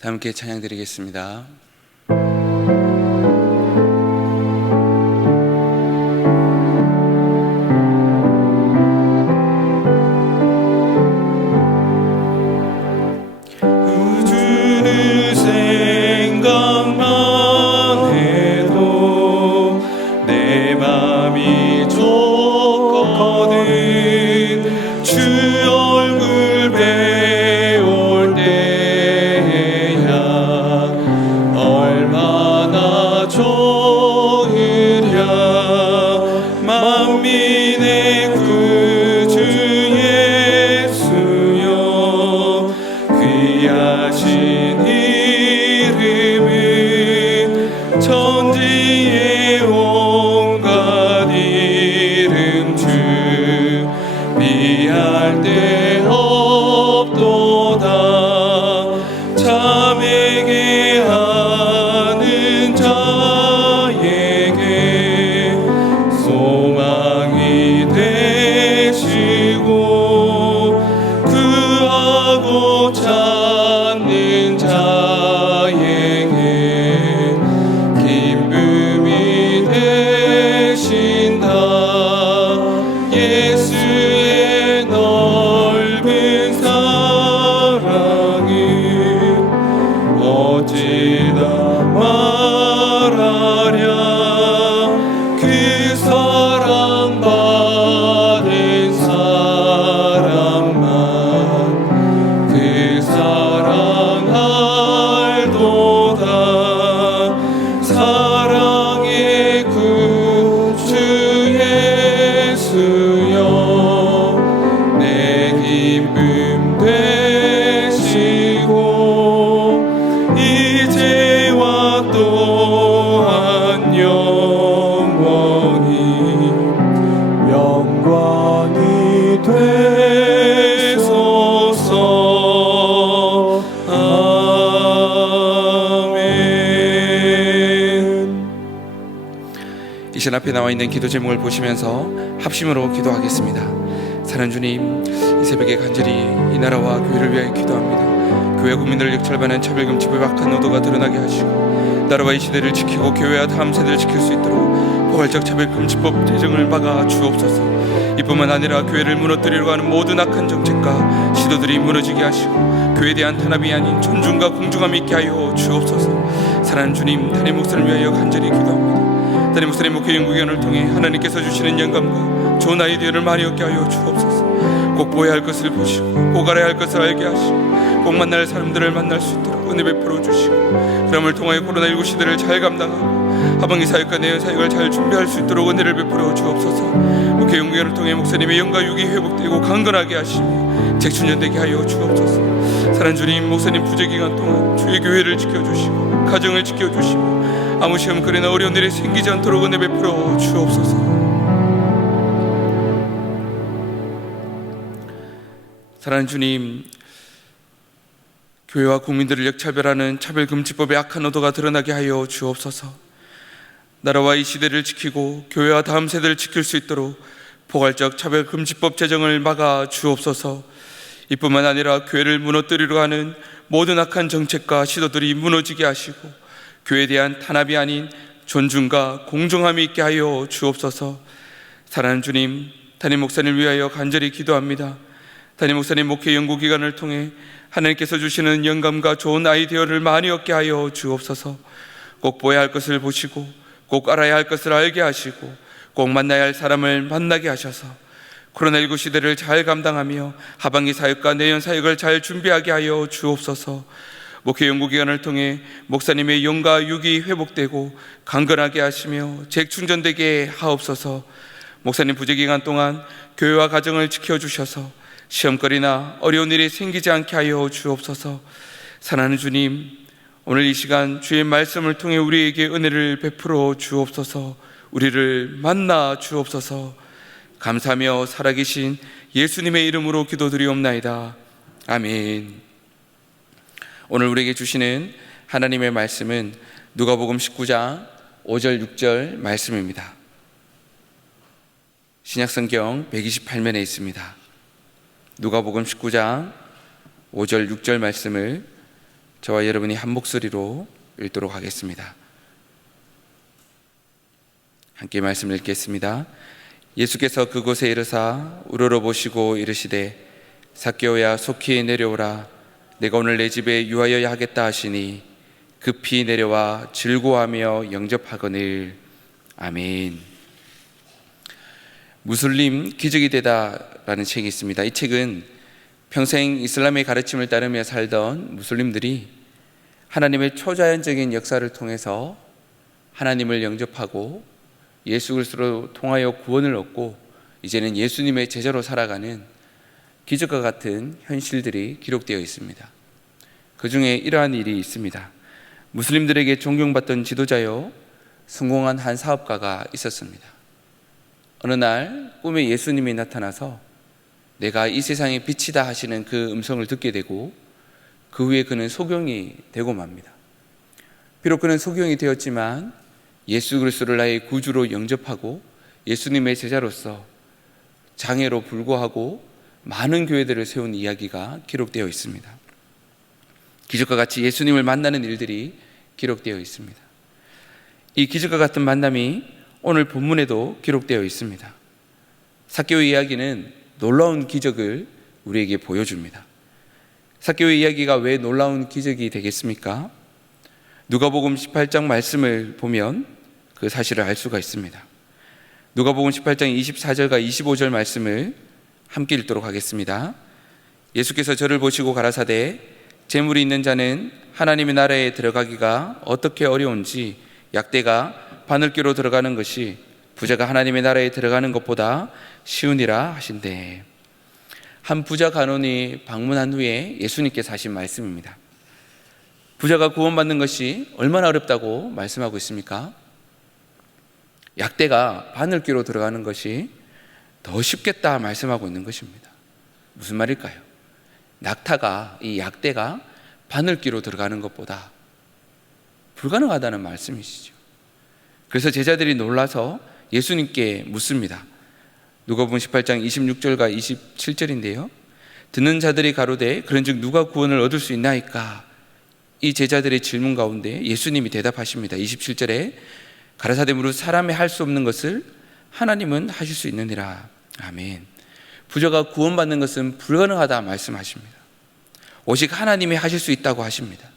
다 함께 찬양 드리겠습니다. 우주를 생각만 해도 내 맘이 좋거든. 주 얼굴 배울 때야 얼마나 좋으랴. 만민의 구주 예수여, 귀하신 이름은 천지의 온갖 이름 중 비할 데 없도다. 자매게 하는 자에게 소망이 되시고, 구하고 찾는 자에게 기쁨이 되신다. 예수의 넓은 사랑을 어찌다 말하랴. 그 사랑 받은 사람만 그 사랑 알도다. 사랑의 구주 예수여, 내 기쁨 되시고, 이제와 또한 영원히 영광이 되소서. 아멘. 이 시간 앞에 나와 있는 기도 제목을 보시면서 합심으로 기도하겠습니다. 사랑하는 주님, 이 새벽에 간절히 이 나라와 교회를 위하여 기도합니다. 교회 국민들을 역철반한 차별금지법의 악한 의도가 드러나게 하시고, 나라와 이 시대를 지키고 교회와 다음 세대를 지킬 수 있도록 포괄적 차별금지법 제정을 막아 주옵소서. 이뿐만 아니라 교회를 무너뜨리려고 하는 모든 악한 정책과 시도들이 무너지게 하시고, 교회에 대한 탄압이 아닌 존중과 공정함이 있게 하여 주옵소서. 사랑하는 주님, 단임 목사를 위하여 간절히 기도합니다. 단임 목사님 목회 연구위원을 통해 하나님께서 주시는 영감과 좋은 아이디어를 많이 얻게 하여 주옵소서. 꼭 보아야 할 것을 보시고, 꼭 알아야 할 것을 알게 하시고, 꼭 만날 사람들을 만날 수 있도록 은혜 베풀어 주시고, 그럼을 통하여 코로나19 시대를 잘 감당하고 하반기 사역과 내연 사역을 잘 준비할 수 있도록 은혜를 베풀어 주옵소서. 목회 연구위원을 통해 목사님의 영과 육이 회복되고 강건하게 하시며 재충전되게 하여 주옵소서. 사랑하는 주님, 목사님 부재기간 동안 주의 교회를 지켜주시고 가정을 지켜주시고 아무 시험 그리나 어려운 일이 생기지 않도록 은혜 베풀어 주옵소서. 사랑하는 주님, 교회와 국민들을 역차별하는 차별금지법의 악한 의도가 드러나게 하여 주옵소서. 나라와 이 시대를 지키고 교회와 다음 세대를 지킬 수 있도록 포괄적 차별금지법 제정을 막아 주옵소서. 이뿐만 아니라 교회를 무너뜨리려 하는 모든 악한 정책과 시도들이 무너지게 하시고, 교회에 대한 탄압이 아닌 존중과 공정함이 있게 하여 주옵소서. 사랑하는 주님, 담임 목사님을 위하여 간절히 기도합니다. 담임 목사님 목회 연구기간을 통해 하나님께서 주시는 영감과 좋은 아이디어를 많이 얻게 하여 주옵소서. 꼭 보아야 할 것을 보시고, 꼭 알아야 할 것을 알게 하시고, 꼭 만나야 할 사람을 만나게 하셔서 코로나19 시대를 잘 감당하며 하반기 사역과 내연 사역을 잘 준비하게 하여 주옵소서. 목회 연구기간을 통해 목사님의 영과 육이 회복되고 강건하게 하시며 재충전되게 하옵소서. 목사님 부재기간 동안 교회와 가정을 지켜주셔서 시험거리나 어려운 일이 생기지 않게 하여 주옵소서. 사랑하는 주님, 오늘 이 시간 주의 말씀을 통해 우리에게 은혜를 베풀어 주옵소서. 우리를 만나 주옵소서. 감사하며 살아계신 예수님의 이름으로 기도드리옵나이다. 아멘. 오늘 우리에게 주시는 하나님의 말씀은 누가복음 19장 5절 6절 말씀입니다. 신약성경 128면에 있습니다. 누가복음 19장 5절 6절 말씀을 저와 여러분이 한 목소리로 읽도록 하겠습니다. 함께 말씀을 읽겠습니다. 예수께서 그곳에 이르사 우러러보시고 이르시되 삭개오야 속히 내려오라. 내가 오늘 내 집에 유하여야 하겠다 하시니 급히 내려와 즐거워하며 영접하거늘. 아멘. 무슬림 기적이 되다라는 책이 있습니다. 이 책은 평생 이슬람의 가르침을 따르며 살던 무슬림들이 하나님의 초자연적인 역사를 통해서 하나님을 영접하고 예수 그리스도로 통하여 구원을 얻고 이제는 예수님의 제자로 살아가는 기적과 같은 현실들이 기록되어 있습니다. 그 중에 이러한 일이 있습니다. 무슬림들에게 존경받던 지도자요, 성공한 한 사업가가 있었습니다. 어느 날 꿈에 예수님이 나타나서 내가 이 세상의 빛이다 하시는 그 음성을 듣게 되고 그 후에 그는 소경이 되고 맙니다. 비록 그는 소경이 되었지만 예수 그리스도를 나의 구주로 영접하고 예수님의 제자로서 장애로 불구하고 많은 교회들을 세운 이야기가 기록되어 있습니다. 기적과 같이 예수님을 만나는 일들이 기록되어 있습니다. 이 기적과 같은 만남이 오늘 본문에도 기록되어 있습니다. 삭개오의 이야기는 놀라운 기적을 우리에게 보여줍니다. 삭개오의 이야기가 왜 놀라운 기적이 되겠습니까? 누가복음 18장 말씀을 보면 그 사실을 알 수가 있습니다. 누가복음 18장 24절과 25절 말씀을 함께 읽도록 하겠습니다. 예수께서 저를 보시고 가라사대 재물이 있는 자는 하나님의 나라에 들어가기가 어떻게 어려운지 약대가 바늘귀로 들어가는 것이 부자가 하나님의 나라에 들어가는 것보다 쉬우니라 하신대. 한 부자 간원이 방문한 후에 예수님께서 하신 말씀입니다. 부자가 구원받는 것이 얼마나 어렵다고 말씀하고 있습니까? 약대가 바늘귀로 들어가는 것이 더 쉽겠다 말씀하고 있는 것입니다. 무슨 말일까요? 낙타가, 이 약대가 바늘귀로 들어가는 것보다 불가능하다는 말씀이시죠. 그래서 제자들이 놀라서 예수님께 묻습니다. 누가복음 18장 26절과 27절인데요. 듣는 자들이 가로되 그런즉 누가 구원을 얻을 수 있나이까? 이 제자들의 질문 가운데 예수님이 대답하십니다. 27절에 가라사대 무릇 사람이 할 수 없는 것을 하나님은 하실 수 있느니라. 아멘. 부자가 구원받는 것은 불가능하다 말씀하십니다. 오직 하나님이 하실 수 있다고 하십니다.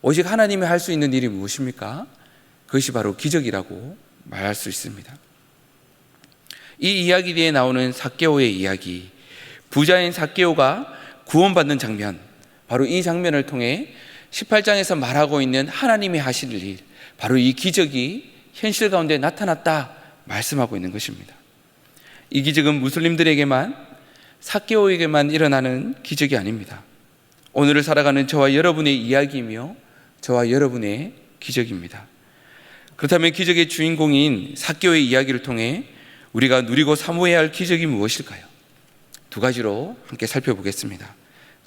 오직 하나님이 할 수 있는 일이 무엇입니까? 그것이 바로 기적이라고 말할 수 있습니다. 이 이야기 뒤에 나오는 삭개오의 이야기, 부자인 삭개오가 구원받는 장면, 바로 이 장면을 통해 18장에서 말하고 있는 하나님이 하실 일, 바로 이 기적이 현실 가운데 나타났다 말씀하고 있는 것입니다. 이 기적은 무슬림들에게만, 삭개오에게만 일어나는 기적이 아닙니다. 오늘을 살아가는 저와 여러분의 이야기이며 저와 여러분의 기적입니다. 그렇다면 기적의 주인공인 삭개오의 이야기를 통해 우리가 누리고 사모해야 할 기적이 무엇일까요? 두 가지로 함께 살펴보겠습니다.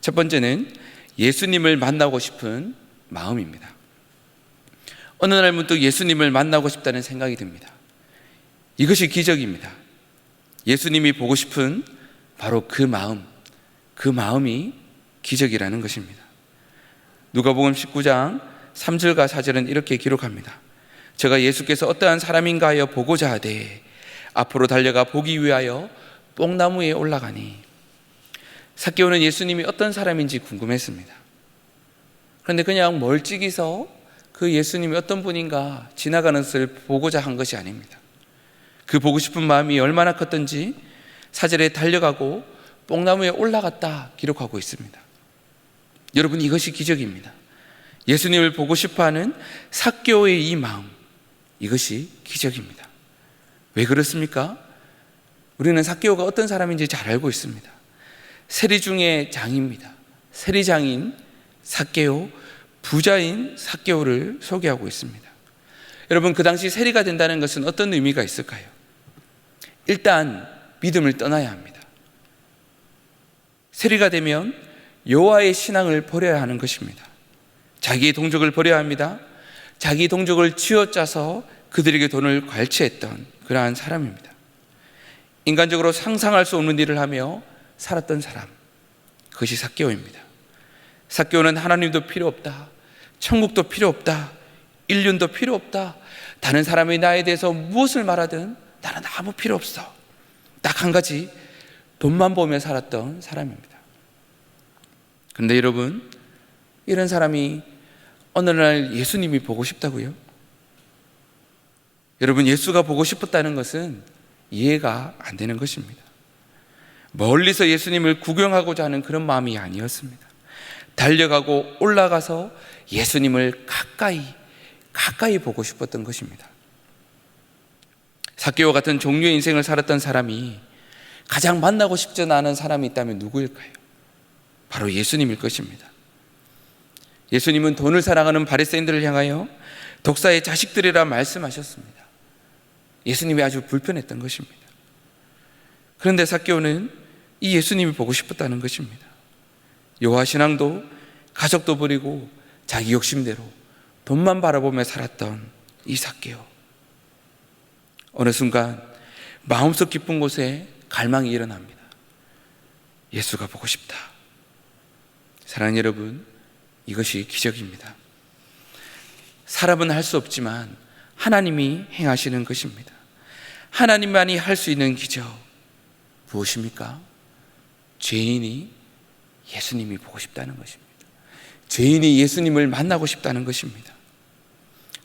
첫 번째는 예수님을 만나고 싶은 마음입니다. 어느 날 문득 예수님을 만나고 싶다는 생각이 듭니다. 이것이 기적입니다. 예수님이 보고 싶은 바로 그 마음이 기적이라는 것입니다. 누가복음 19장 3절과 4절은 이렇게 기록합니다. 제가 예수께서 어떠한 사람인가 하여 보고자 하되 앞으로 달려가 보기 위하여 뽕나무에 올라가니. 삭개오는 예수님이 어떤 사람인지 궁금했습니다. 그런데 그냥 멀찍이서 그 예수님이 어떤 분인가 지나가는 것을 보고자 한 것이 아닙니다. 그 보고 싶은 마음이 얼마나 컸던지 4절에 달려가고 뽕나무에 올라갔다 기록하고 있습니다. 여러분, 이것이 기적입니다. 예수님을 보고 싶어하는 삭개오의 이 마음, 이것이 기적입니다. 왜 그렇습니까? 우리는 삭개오가 어떤 사람인지 잘 알고 있습니다. 세리 중에 장입니다. 세리장인 삭개오, 부자인 삭개오를 소개하고 있습니다. 여러분, 그 당시 세리가 된다는 것은 어떤 의미가 있을까요? 일단 믿음을 떠나야 합니다. 세리가 되면 여호와의 신앙을 버려야 하는 것입니다. 자기의 동족을 버려야 합니다. 자기 동족을 쥐어짜서 그들에게 돈을 괄치했던 그러한 사람입니다. 인간적으로 상상할 수 없는 일을 하며 살았던 사람, 그것이 삭개오입니다. 삭개오는 하나님도 필요 없다, 천국도 필요 없다, 인륜도 필요 없다, 다른 사람이 나에 대해서 무엇을 말하든 나는 아무 필요 없어, 딱 한 가지, 돈만 보며 살았던 사람입니다. 그런데 여러분, 이런 사람이 어느 날 예수님이 보고 싶다고요? 여러분, 예수가 보고 싶었다는 것은 이해가 안 되는 것입니다. 멀리서 예수님을 구경하고자 하는 그런 마음이 아니었습니다. 달려가고 올라가서 예수님을 가까이 보고 싶었던 것입니다. 삭개오 같은 종류의 인생을 살았던 사람이 가장 만나고 싶지 않은 사람이 있다면 누구일까요? 바로 예수님일 것입니다. 예수님은 돈을 사랑하는 바리새인들을 향하여 독사의 자식들이라 말씀하셨습니다. 예수님이 아주 불편했던 것입니다. 그런데 삭개오는 이 예수님이 보고 싶었다는 것입니다. 여호와신앙도 가족도 버리고 자기 욕심대로 돈만 바라보며 살았던 이 삭개오. 어느 순간 마음속 깊은 곳에 갈망이 일어납니다. 예수가 보고 싶다. 사랑하는 여러분, 이것이 기적입니다. 사람은 할 수 없지만 하나님이 행하시는 것입니다. 하나님만이 할 수 있는 기적 무엇입니까? 죄인이 예수님이 보고 싶다는 것입니다. 죄인이 예수님을 만나고 싶다는 것입니다.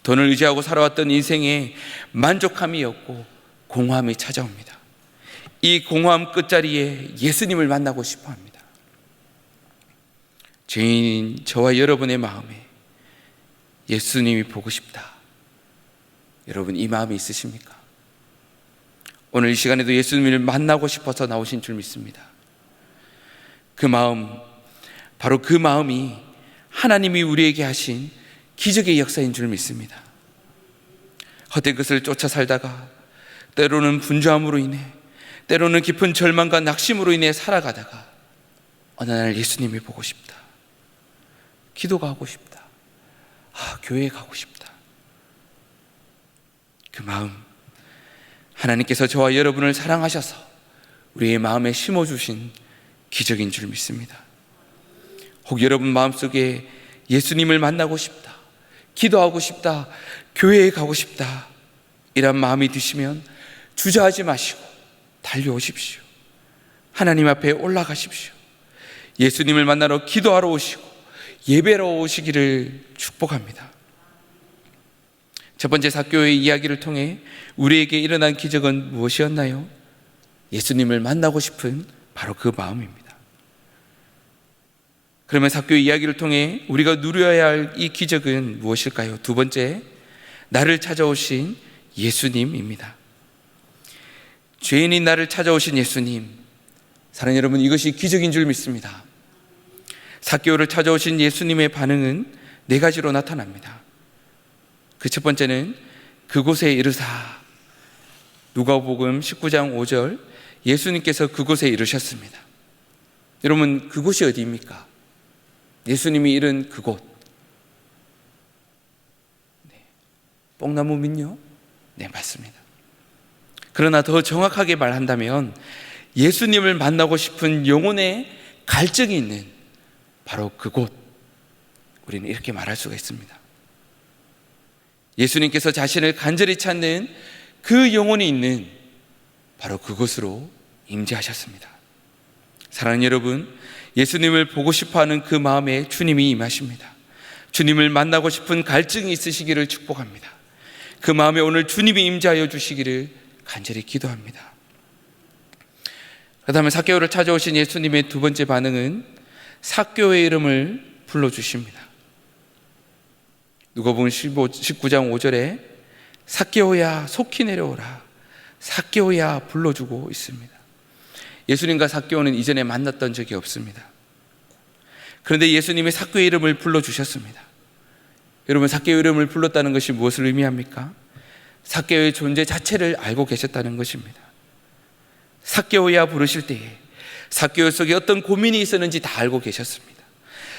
돈을 의지하고 살아왔던 인생에 만족함이 없고 공허함이 찾아옵니다. 이 공허함 끝자리에 예수님을 만나고 싶어 합니다. 죄인인 저와 여러분의 마음에 예수님이 보고 싶다. 여러분, 이 마음이 있으십니까? 오늘 이 시간에도 예수님을 만나고 싶어서 나오신 줄 믿습니다. 그 마음, 바로 그 마음이 하나님이 우리에게 하신 기적의 역사인 줄 믿습니다. 헛된 것을 쫓아 살다가 때로는 분주함으로 인해, 때로는 깊은 절망과 낙심으로 인해 살아가다가 어느 날 예수님이 보고 싶다, 기도가 하고 싶다, 교회에 가고 싶다. 그 마음, 하나님께서 저와 여러분을 사랑하셔서 우리의 마음에 심어주신 기적인 줄 믿습니다. 혹 여러분 마음속에 예수님을 만나고 싶다, 기도하고 싶다, 교회에 가고 싶다, 이런 마음이 드시면 주저하지 마시고 달려오십시오. 하나님 앞에 올라가십시오. 예수님을 만나러 기도하러 오시고 예배로 오시기를 축복합니다. 첫 번째 삭개오의 이야기를 통해 우리에게 일어난 기적은 무엇이었나요? 예수님을 만나고 싶은 바로 그 마음입니다. 그러면 삭개오의 이야기를 통해 우리가 누려야 할 이 기적은 무엇일까요? 두 번째, 나를 찾아오신 예수님입니다. 죄인인 나를 찾아오신 예수님. 사랑하는 여러분, 이것이 기적인 줄 믿습니다. 삭개오를 찾아오신 예수님의 반응은 네 가지로 나타납니다. 그 첫 번째는 그곳에 이르사, 누가복음 19장 5절, 예수님께서 그곳에 이르셨습니다. 여러분, 그곳이 어디입니까? 예수님이 이른 그곳, 뽕나무 민요? 네, 맞습니다. 그러나 더 정확하게 말한다면 예수님을 만나고 싶은 영혼의 갈증이 있는 바로 그곳, 우리는 이렇게 말할 수가 있습니다. 예수님께서 자신을 간절히 찾는 그 영혼이 있는 바로 그곳으로 임재하셨습니다. 사랑하는 여러분, 예수님을 보고 싶어하는 그 마음에 주님이 임하십니다. 주님을 만나고 싶은 갈증이 있으시기를 축복합니다. 그 마음에 오늘 주님이 임재하여 주시기를 간절히 기도합니다. 그 다음에 삭개오를 찾아오신 예수님의 두 번째 반응은 삭개오의 이름을 불러주십니다. 누가복음 19장 5절에 삭개오야 속히 내려오라, 삭개오야 불러주고 있습니다. 예수님과 삭개오는 이전에 만났던 적이 없습니다. 그런데 예수님이 삭개오의 이름을 불러주셨습니다. 여러분, 삭개오의 이름을 불렀다는 것이 무엇을 의미합니까? 삭개오의 존재 자체를 알고 계셨다는 것입니다. 삭개오야 부르실 때에 삭개오 속에 어떤 고민이 있었는지 다 알고 계셨습니다.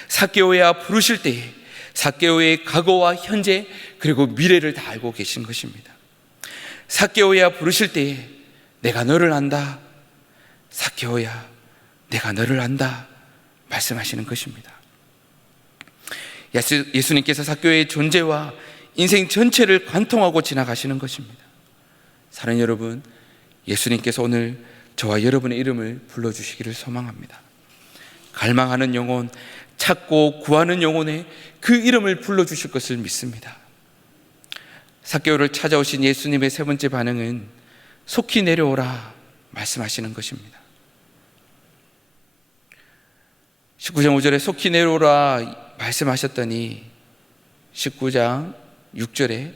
삭개오야 부르실 때에 삭개오의 과거와 현재 그리고 미래를 다 알고 계신 것입니다. 삭개오야 부르실 때에 내가 너를 안다, 삭개오야 내가 너를 안다 말씀하시는 것입니다. 예수님께서 삭개오의 존재와 인생 전체를 관통하고 지나가시는 것입니다. 사랑하는 여러분, 예수님께서 오늘 저와 여러분의 이름을 불러주시기를 소망합니다. 갈망하는 영혼, 찾고 구하는 영혼에 그 이름을 불러주실 것을 믿습니다. 삭개오를 찾아오신 예수님의 세 번째 반응은 속히 내려오라 말씀하시는 것입니다. 19장 5절에 속히 내려오라 말씀하셨더니 19장 6절에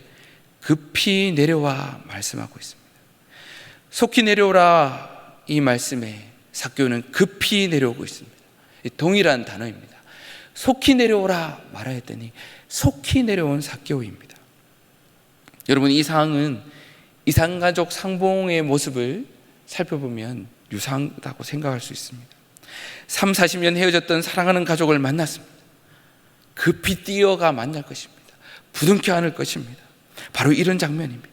급히 내려와 말씀하고 있습니다. 속히 내려오라 이 말씀에 삭개오는 급히 내려오고 있습니다. 동일한 단어입니다. 속히 내려오라 말하였더니 속히 내려온 삭개오입니다. 여러분, 이 상황은 이산가족 상봉의 모습을 살펴보면 유사하다고 생각할 수 있습니다. 3, 40년 헤어졌던 사랑하는 가족을 만났습니다. 급히 뛰어가 만날 것입니다. 부둥켜 안을 것입니다. 바로 이런 장면입니다.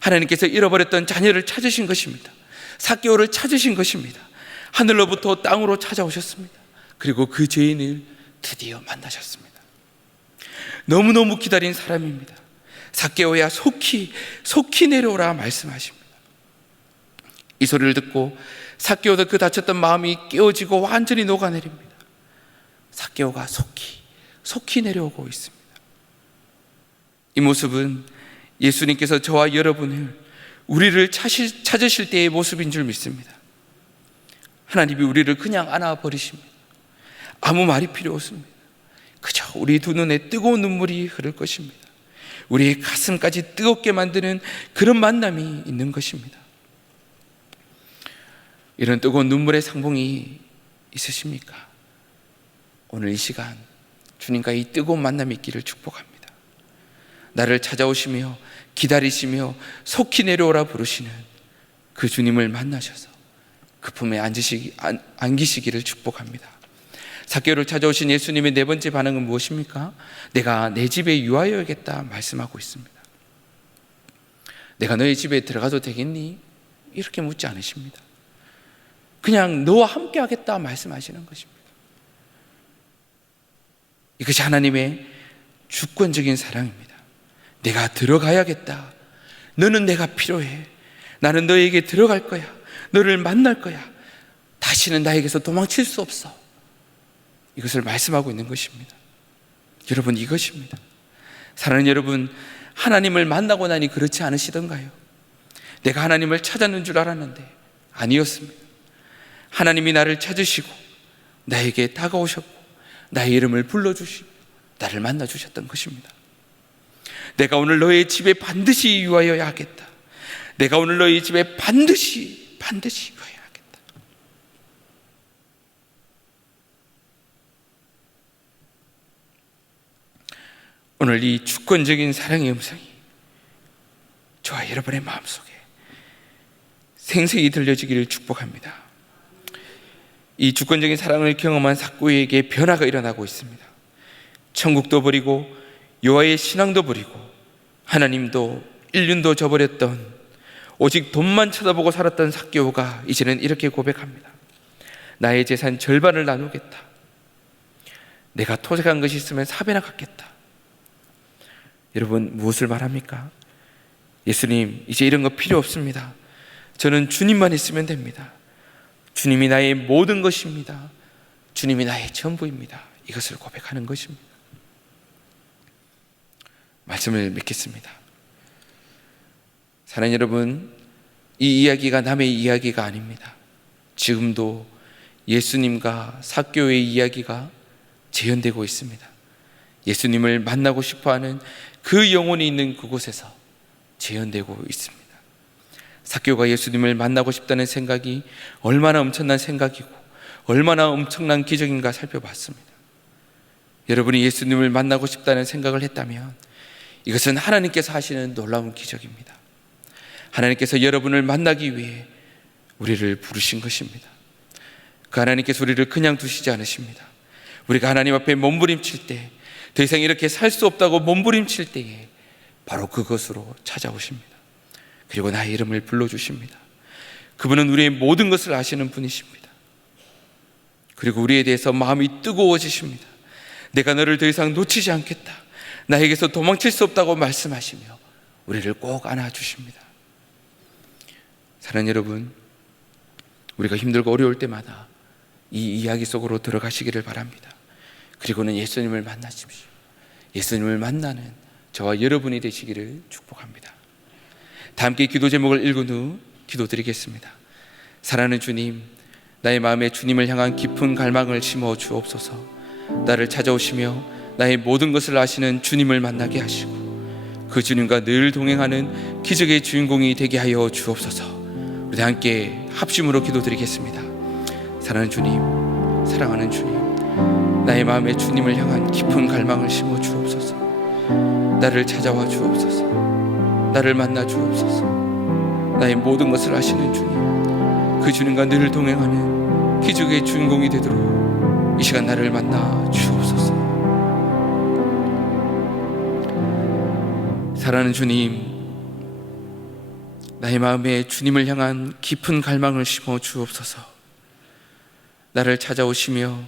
하나님께서 잃어버렸던 자녀를 찾으신 것입니다. 삭개오를 찾으신 것입니다. 하늘로부터 땅으로 찾아오셨습니다. 그리고 그 죄인을 드디어 만나셨습니다. 너무너무 기다린 사람입니다. 삭개오야 속히 내려오라 말씀하십니다. 이 소리를 듣고 삭개오도 그 다쳤던 마음이 깨어지고 완전히 녹아내립니다. 삭개오가 속히 내려오고 있습니다. 이 모습은 예수님께서 저와 여러분을 우리를 찾으실 때의 모습인 줄 믿습니다. 하나님이 우리를 그냥 안아버리십니다. 아무 말이 필요 없습니다. 그저 우리 두 눈에 뜨거운 눈물이 흐를 것입니다. 우리의 가슴까지 뜨겁게 만드는 그런 만남이 있는 것입니다. 이런 뜨거운 눈물의 상봉이 있으십니까? 오늘 이 시간 주님과 이 뜨거운 만남이 있기를 축복합니다. 나를 찾아오시며 기다리시며 속히 내려오라 부르시는 그 주님을 만나셔서 그 품에 안기시기를 축복합니다. 삭개오를 찾아오신 예수님의 네 번째 반응은 무엇입니까? 내가 내 집에 유하여야겠다 말씀하고 있습니다. 내가 너희 집에 들어가도 되겠니? 이렇게 묻지 않으십니다. 그냥 너와 함께 하겠다 말씀하시는 것입니다. 이것이 하나님의 주권적인 사랑입니다. 내가 들어가야겠다. 너는 내가 필요해. 나는 너에게 들어갈 거야. 너를 만날 거야. 다시는 나에게서 도망칠 수 없어. 이것을 말씀하고 있는 것입니다. 여러분, 이것입니다. 사랑하는 여러분, 하나님을 만나고 나니 그렇지 않으시던가요? 내가 하나님을 찾았는 줄 알았는데 아니었습니다. 하나님이 나를 찾으시고 나에게 다가오셨고 나의 이름을 불러주시고 나를 만나주셨던 것입니다. 내가 오늘 너의 집에 반드시 유하여야 하겠다. 내가 오늘 너의 집에 반드시 유하여야 하겠다. 오늘 이 주권적인 사랑의 음성이 저와 여러분의 마음속에 생생히 들려지기를 축복합니다. 이 주권적인 사랑을 경험한 삭개오에게 변화가 일어나고 있습니다. 천국도 버리고 여호와의 신앙도 버리고 하나님도 인륜도 저버렸던 오직 돈만 쳐다보고 살았던 삭개오가 이제는 이렇게 고백합니다. 나의 재산 절반을 나누겠다. 내가 토색한 것이 있으면 4배나 갚겠다. 여러분, 무엇을 말합니까? 예수님, 이제 이런 거 필요 없습니다. 저는 주님만 있으면 됩니다. 주님이 나의 모든 것입니다. 주님이 나의 전부입니다. 이것을 고백하는 것입니다. 말씀을 맺겠습니다. 사랑하는 여러분, 이 이야기가 남의 이야기가 아닙니다. 지금도 예수님과 삭개오의 이야기가 재현되고 있습니다. 예수님을 만나고 싶어하는 그 영혼이 있는 그곳에서 재현되고 있습니다. 삭개오가 예수님을 만나고 싶다는 생각이 얼마나 엄청난 생각이고 얼마나 엄청난 기적인가 살펴봤습니다. 여러분이 예수님을 만나고 싶다는 생각을 했다면 이것은 하나님께서 하시는 놀라운 기적입니다. 하나님께서 여러분을 만나기 위해 우리를 부르신 것입니다. 그 하나님께서 우리를 그냥 두시지 않으십니다. 우리가 하나님 앞에 몸부림칠 때, 더 이상 이렇게 살 수 없다고 몸부림칠 때에 바로 그것으로 찾아오십니다. 그리고 나의 이름을 불러주십니다. 그분은 우리의 모든 것을 아시는 분이십니다. 그리고 우리에 대해서 마음이 뜨거워지십니다. 내가 너를 더 이상 놓치지 않겠다, 나에게서 도망칠 수 없다고 말씀하시며 우리를 꼭 안아주십니다. 사랑하는 여러분, 우리가 힘들고 어려울 때마다 이 이야기 속으로 들어가시기를 바랍니다. 그리고는 예수님을 만나십시오. 예수님을 만나는 저와 여러분이 되시기를 축복합니다. 다 함께 기도 제목을 읽은 후 기도드리겠습니다. 사랑하는 주님, 나의 마음에 주님을 향한 깊은 갈망을 심어 주옵소서. 나를 찾아오시며 나의 모든 것을 아시는 주님을 만나게 하시고 그 주님과 늘 동행하는 기적의 주인공이 되게 하여 주옵소서. 우리 함께 합심으로 기도드리겠습니다. 사랑하는 주님, 사랑하는 주님, 나의 마음에 주님을 향한 깊은 갈망을 심어 주옵소서. 나를 찾아와 주옵소서. 나를 만나 주옵소서. 나의 모든 것을 아시는 주님, 그 주님과 늘 동행하는 기적의 주인공이 되도록 이 시간 나를 만나 주옵소서. 사랑하는 주님, 나의 마음에 주님을 향한 깊은 갈망을 심어 주옵소서. 나를 찾아오시며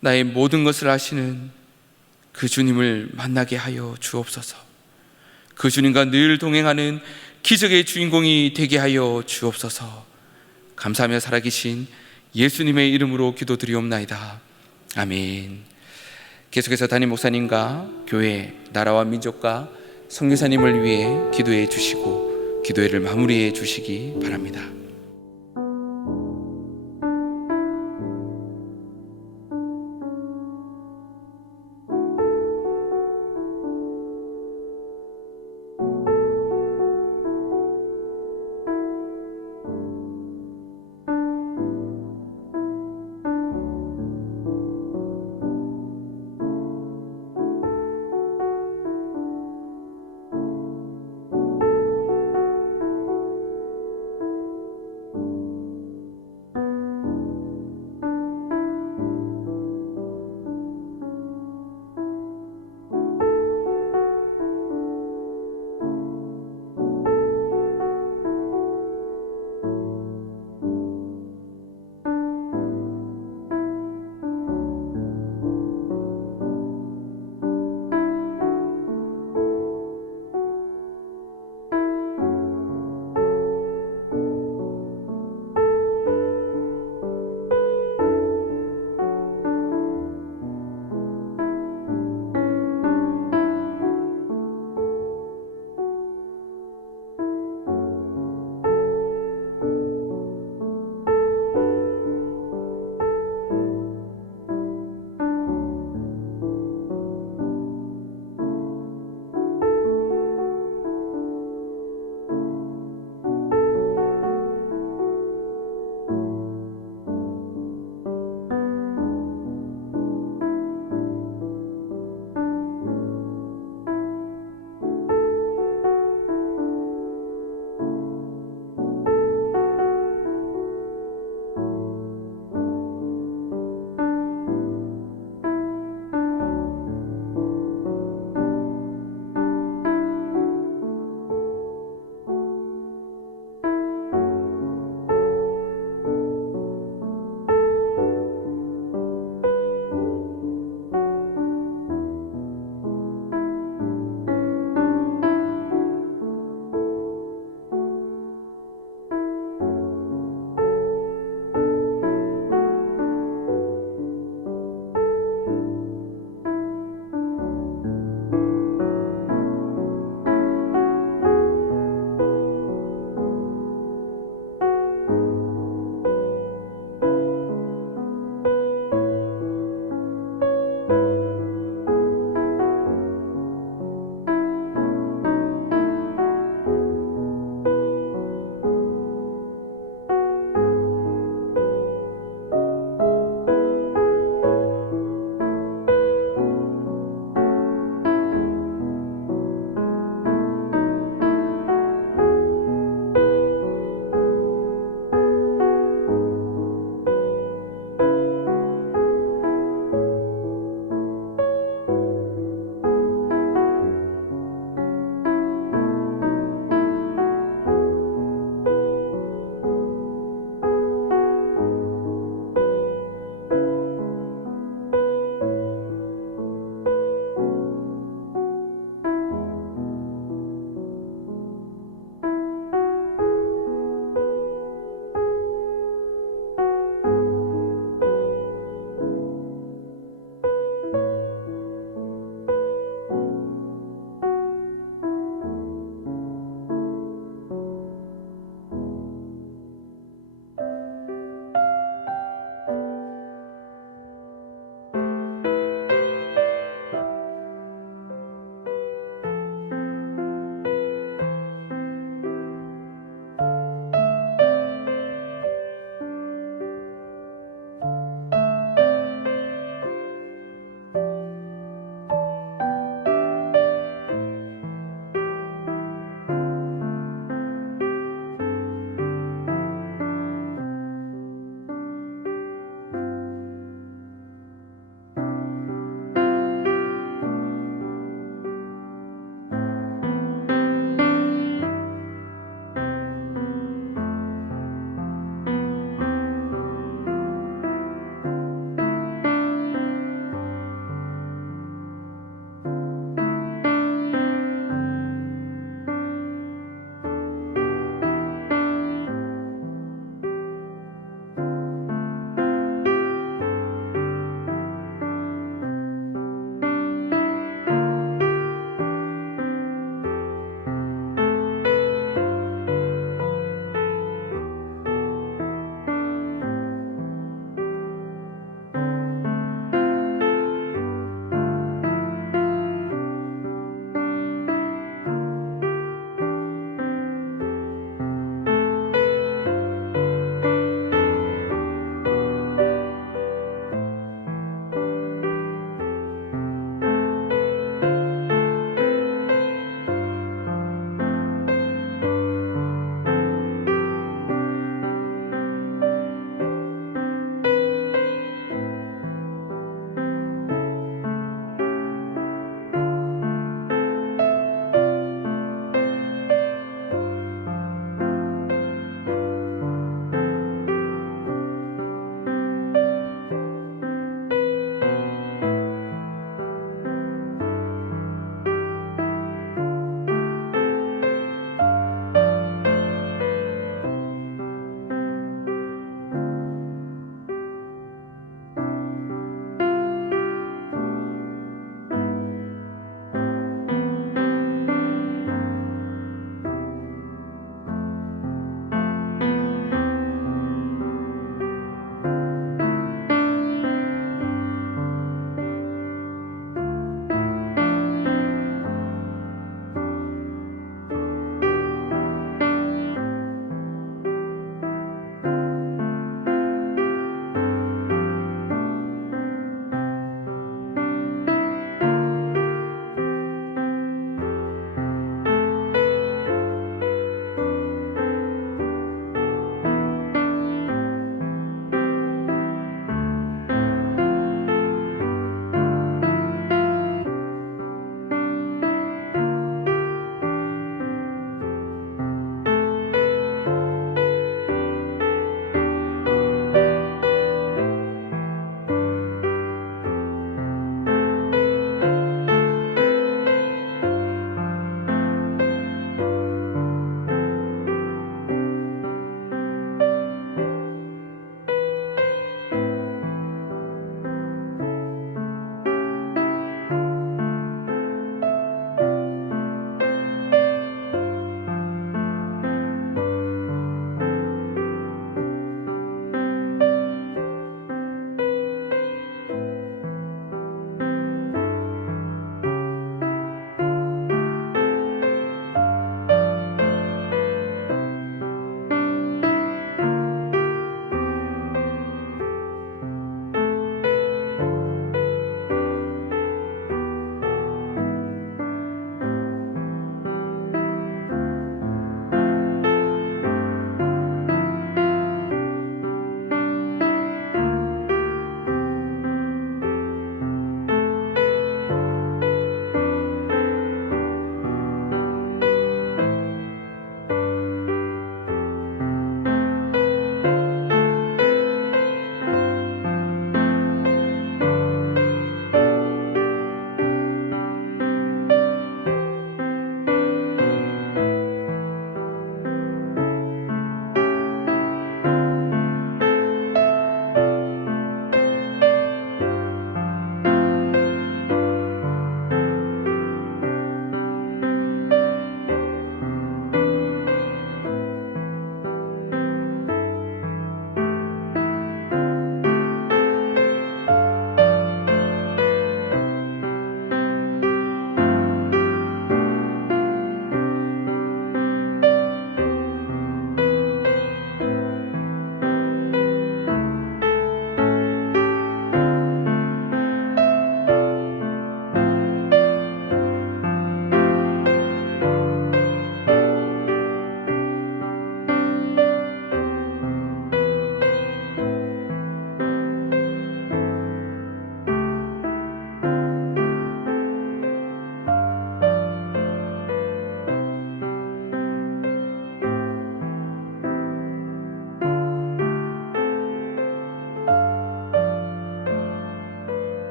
나의 모든 것을 아시는 그 주님을 만나게 하여 주옵소서. 그 주님과 늘 동행하는 기적의 주인공이 되게 하여 주옵소서. 감사하며 살아계신 예수님의 이름으로 기도드리옵나이다. 아멘. 계속해서 담임 목사님과 교회, 나라와 민족과 선교사님을 위해 기도해 주시고 기도회를 마무리해 주시기 바랍니다.